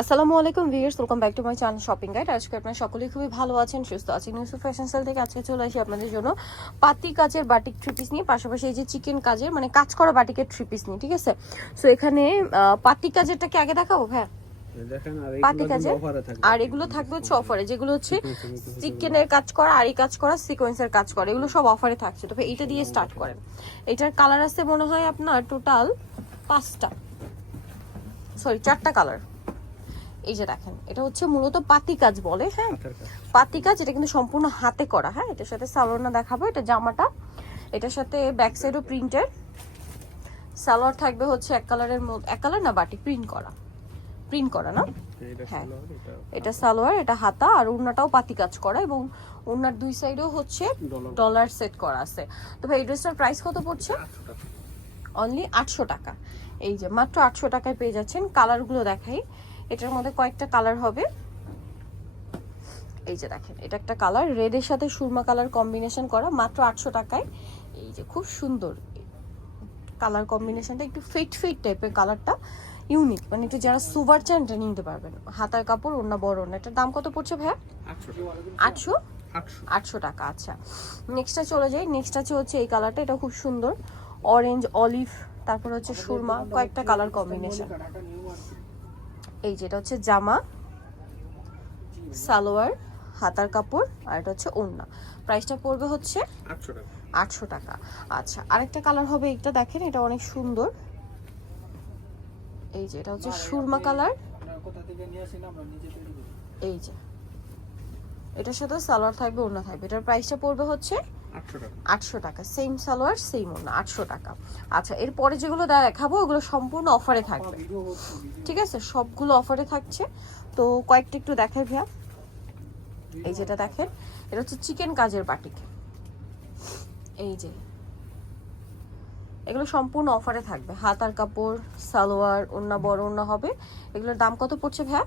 আসসালামু আলাইকুম viewers welcome back to my channel shopping guide আজকে আপনারা সকলেই খুবই ভালো আছেন সুস্থ আছেন। ইউসুফ ফ্যাশন সেল থেকে আজকে চলে আসি আপনাদের জন্য পাতি কাজের বাটিক থ্রি পিস নিয়ে পাশাপাশি এই যে চিকেন কাজের মানে কাজ করা বাটিকের থ্রি পিস নিয়ে ঠিক আছে? সো এখানে পাতি কাজেরটা কি আগে দেখাবো হ্যাঁ আর পাতি থাকবে। আর এগুলো থাকবে হচ্ছে অফারে যেগুলো হচ্ছে চিকেনের কাজ করা আরি কাজ করা সিকোয়েন্সের কাজ করা এগুলো সব অফারে থাকছে। তবে এইটা দিয়ে স্টার্ট করেন। এটার কালার আছে মনে হয় আপনার টোটাল পাঁচটা। সরি চারটা কালার এই যে দেখেন এটা হচ্ছে মূলত পাতি কাজ বলে হ্যাঁ? পাতি কাজ এটা কিন্তু সম্পূর্ণ হাতে করা হ্যাঁ? এটার সাথে সালোয়ারনা দেখাবো এটা জামাটা। এটার সাথে ব্যাক সাইডও প্রিন্টের সালোয়ার থাকবে হচ্ছে এক কালারের মধ্যে এক কালার না বাটি প্রিন্ট করা। প্রিন্ট করা না? হ্যাঁ। এটা সালোয়ার এটা হাতা আর ওড়নাটাও পাতি কাজ করা এবং ওড়নার দুই সাইডেও হচ্ছে ডলার ডলার সেট করা আছে। তো ভাই এই ড্রেসটার প্রাইস কত পড়ছে? অনলি আটশো টাকা। এই যে মাত্র আটশো টাকায় পেয়ে যাচ্ছেন। কালারগুলো দেখাই। এটার মধ্যে কয়েকটা কালার হবে। এই যে দেখেন এটা একটা কালার রেডের সাথে সুরমা কালার কম্বিনেশন করা মাত্র আটশো টাকায়। এই যে খুব সুন্দর কালার কম্বিনেশনটা একটু ফিট ফিট টাইপের কালারটা ইউনিক মানে একটু যারা সুপার চান এটা নিতে পারবেন। হাতার কাপড় অন্য বড় অন্য এটার দাম কত পড়ছে ভাইয়া? আটশো। আটশো? টাকা আচ্ছা। নেক্সটটা চলে যাই। নেক্সট আছে হচ্ছে এই কালারটা এটা খুব সুন্দর। অরেঞ্জ অলিভ তারপর হচ্ছে সুরমা কয়েকটা কালার কম্বিনেশন এই যেটা হচ্ছে জামা সালোয়ার হাতার কাপড় আর এটা হচ্ছে ওড়না। প্রাইসটা পড়বে হচ্ছে আটশো টাকা। আচ্ছা আরেকটা কালার হবে এটা দেখেন এটা অনেক সুন্দর। এই যে এটা হচ্ছে সুরমা কালার এই যে। এটার সাথে সালোয়ার থাকবে ওড়না থাকবে। এটার প্রাইসটা পড়বে হচ্ছে 800 টাকা। আটশো টাকা। সেম সালোয়ার সেম ওড়না আটশো টাকা। আচ্ছা এরপরে যেগুলো দেখাবো ওগুলো সম্পূর্ণ অফারে থাকবে। ঠিক আছে? সবগুলো অফারে থাকছে। তো কয়েকটা একটু দেখাই ভাইয়া। এই যেটা দেখেন এটা হচ্ছে চিকেন কাজের বাটিক। এই যে। এগুলো সম্পূর্ণ অফারে থাকবে। হাতার কাপড় সালোয়ার ওড়না বড় ওড়না হবে। এগুলোর দাম কত পড়ছে ভাইয়া?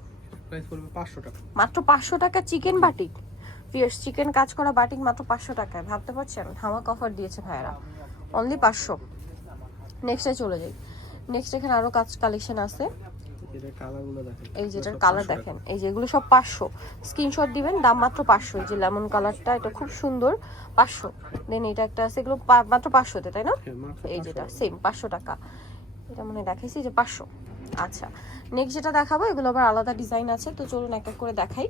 প্রাইস পড়বে 500 টাকা। মাত্র পাঁচশো টাকা চিকেন বাটিক। ফিয়ার্স চিকেন কাজ করা বাটিক মাত্র পাঁচশো টাকায়। ভাবতে পারছেন? ধামাক অফার দিয়েছে ভাইয়ারা। অনলি পাঁচশো। নেক্সটে চলে যাই। নেক্সট এখানে আরও কাজ কালেকশন আছে। এই যেটার কালার দেখেন। এই যেগুলো সব পাঁচশো। স্ক্রিনশট দিবেন দাম মাত্র পাঁচশো। এই যে লেমন কালারটা এটা খুব সুন্দর। পাঁচশো। দেন এটা একটা আছে এগুলো মাত্র পাঁচশোতে তাই না? হ্যাঁ, এই যেটা সেম পাঁচশো টাকা। এটা মনে দেখাইছি যে পাঁচশো। আচ্ছা। নেক্সট যেটা দেখাবো এগুলো আবার আলাদা ডিজাইন আছে। তো চলুন এক এক করে দেখাই।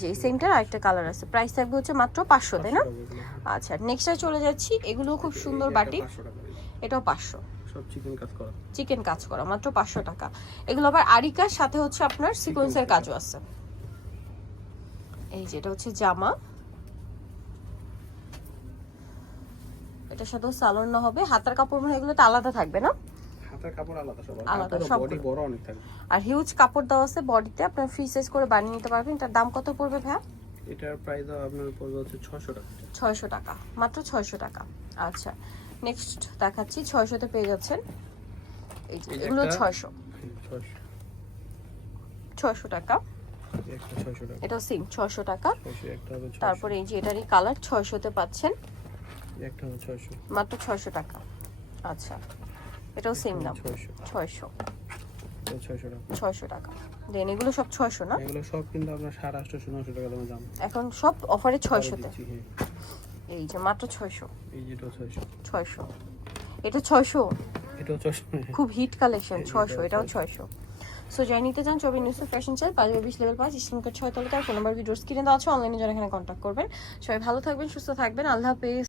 যে এই সেমটার আরেকটা কালার আছে। প্রাইস থাকবে হচ্ছে মাত্র পাঁচশো তাই না? 500 টাকা এগুলো। আচ্ছা নেক্সটে চলে যাচ্ছি। এগুলো খুব সুন্দর বাটি। এটাও পাঁচশো। চিকেন কাজ করা। মাত্র পাঁচশো টাকা। এগুলো আবার আরিকার সাথে হচ্ছে আপনার সিকোয়েন্সের কাজও আছে। এই যেটা হচ্ছে জামা। এটার সাথেও সালোয়ার না হবে। হাতার কাপড় মনে হয় এগুলোতে আলাদা থাকবে না? হাতের কাপড় আলাদা সব। আলাদা, সবগুলো। body বড় অনেক থাকবে। আর হিউজ কাপড় দেওয়া আছে বডিতে আপনার ফ্রি সাইজ করে বানিয়ে নিতে পারবেন। এটার দাম কত পড়বে ভাইয়া? এটার প্রাইস আপনার পড়বে হচ্ছে 600 টাকা। ছয়শো টাকা মাত্র ছয়শো টাকা। আচ্ছা নেক্সট দেখাচ্ছি ছয়শোতে পেয়ে যাচ্ছেন। এই যে এগুলো একটা- ছয়শো। হুম, 600 টাকা। এই 600 টাকা। এটাও সেম ছয়শো টাকা। 600, একটা হবে 600, তারপরে এই যে এটারই কালার ছয়শোতে পাচ্ছেন। এই একটা 600, মাত্র ছয়শো টাকা। আচ্ছা। এটাও সেম দাম। 600, ছয়শো। এটা 600 টাকা। ছয়শো টাকা। দেন এগুলো সব ছয়শো না? এগুলো সব কিন্তু আপনার 850 900 টাকা দামে দাম। এখন সব অফারে ছয়শোতে? হ্যাঁ। এই যে মাত্র ছয়শো। এই যেটা 600 ছয়শো। এটা ছয়শো? এটাও 600 খুব হিট কালেকশন ছয়শো এটাও ছয়শো। সো যাই নিতে চান চব্বিশ নিউজ ফ্যাশন চাই পাঁচ বিশ লেভেল পাঁচ কোড ছয় তলকার ফোন নাম্বার ভিডিওস কিনে দেওয়া আছে অনলাইনে যারা এখানে কন্ট্যাক্ট করবেন। সবাই ভালো থাকবেন সুস্থ থাকবেন আল্লাহ হাফেজ।